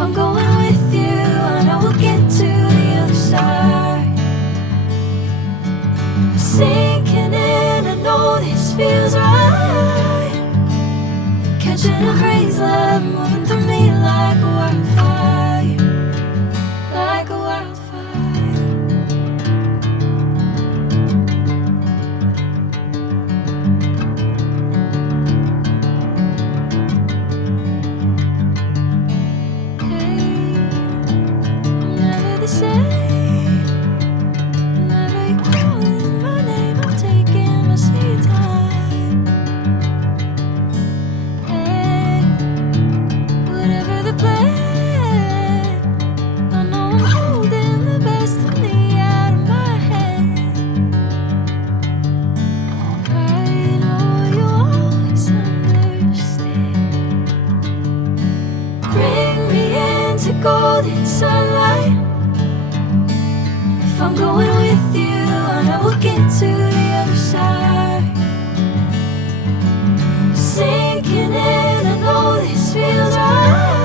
I'm going with you, I know we'll get to the other side. Sinking in, I know this feels right. Catching a crazy love, moving through me like a wildfire, like a wildfire. Hey, I'm never the same. Whenever you're calling my name, I'm taking my sweet time. Hey, whatever the plan, I know I'm holding the best of me out of my hand. I know you always understand. Bring me into golden sunlight. If I'm going with you, I know we'll get to the other side. Sinking in, I know this feels right.